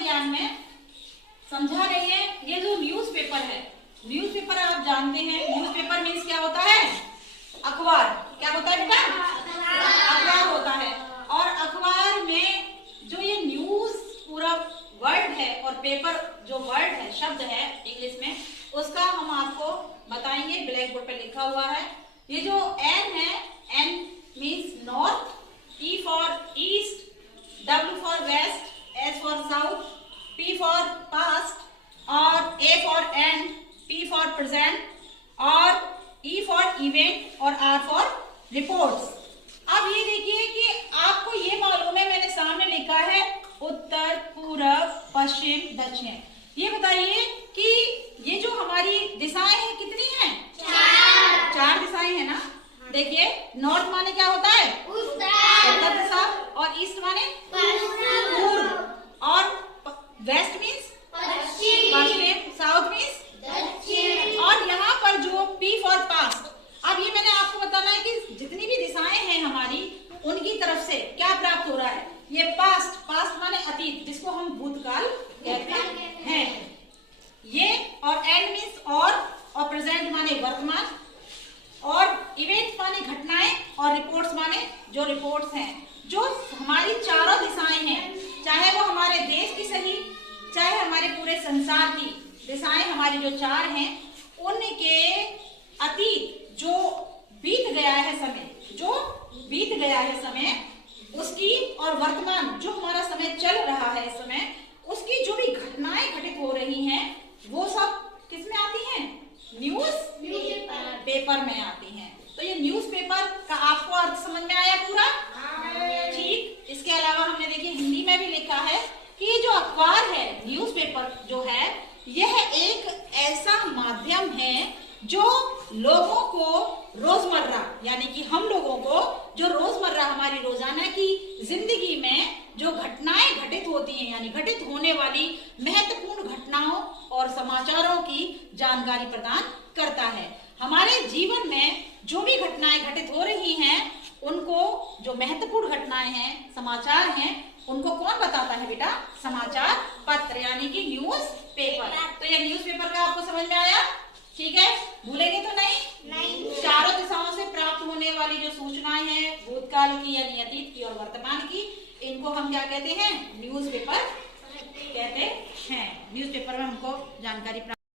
सामान्य ज्ञान में समझा रही है। ये जो न्यूज़पेपर है, न्यूज़पेपर आप जानते हैं, न्यूज़पेपर मीन्स क्या होता है? अखबार। क्या होता है बेटा? अखबार होता है। और अखबार में जो ये न्यूज पूरा वर्ड है और पेपर जो वर्ड है, शब्द है इंग्लिश में, उसका हम आपको बताएंगे। ब्लैक बोर्ड पे लिखा हुआ है। ये जो एन है, N means north, E for east, W for west, S for south, P for past और A for and, P for present और ई फॉर इवेंट और आर फॉर रिपोर्ट्स। अब ये देखिए कि आपको ये मालूम है, मैंने सामने लिखा है उत्तर, पूरब, पश्चिम, दक्षिण। ये बताइए कि ये जो हमारी दिशाएं हैं कितनी हैं? चार दिशाएं हैं ना। देखिए, नॉर्थ माने क्या होता है? उत्तर दिशा, और ईस्ट माने पूर्व, और वेस्ट मीन्स पश्चिम, साउथ मीन्स दक्षिण, और यहाँ पर जो पी फॉर पास्ट। अब ये मैंने आपको बताना है कि जितनी भी दिशाएं हैं हमारी, उनकी तरफ से क्या प्राप्त हो रहा है? ये पास्ट, पास्ट माने अतीत, जिसको हम भूतकाल कहते हैं। ये और एंड मीन्स और प्रेजेंट माने वर्तमान, और इवेंट माने घटनाएं, और रिपोर्ट्स माने जो रिपोर्ट्स हैं। जो हमारी चारों दिशाएं हैं, चाहे वो हमारे देश की सही, चाहे हमारे पूरे संसार की दिशाएं हमारी जो चार हैं, उनके अतीत जो बीत गया है समय, जो बीत गया है समय, उसकी, और वर्तमान जो हमारा समय चल रहा है इस समय, उसकी जो भी घटनाएं घटित हो रही हैं, वो सब किस में आती हैं? न्यूज पेपर में आती हैं। तो ये न्यूज पेपर का आपको अर्थ समझ में आया पूरा? ठीक। इसके अलावा हमने देखिए हिंदी में भी लिखा है कि ये जो अखबार है, न्यूज पेपर जो है, यह एक ऐसा माध्यम है जो लोगों को रोजमर्रा, यानी कि हम लोगों को जो रोजमर्रा हमारी रोजाना की जिंदगी में जो घटनाएं घटित होती हैं, यानी घटित होने वाली महत्वपूर्ण घटनाओं और समाचारों की जानकारी प्रदान करता है। हमारे जीवन में जो भी घटनाएं घटित हो रही हैं, उनको, जो महत्वपूर्ण घटनाएं हैं, समाचार हैं, उनको कौन बताता है बेटा? समाचार पत्र, यानी कि न्यूज पेपर। तो ये न्यूज पेपर का आपको समझ में आया? ठीक है, भूलेंगे तो नहीं। चारों दिशाओं से प्राप्त होने वाली जो सूचनाएं हैं, भूतकाल की यानी अतीत की और वर्तमान की, इनको हम क्या कहते हैं? न्यूज पेपर कहते हैं। न्यूज पेपर में हमको जानकारी प्राप्त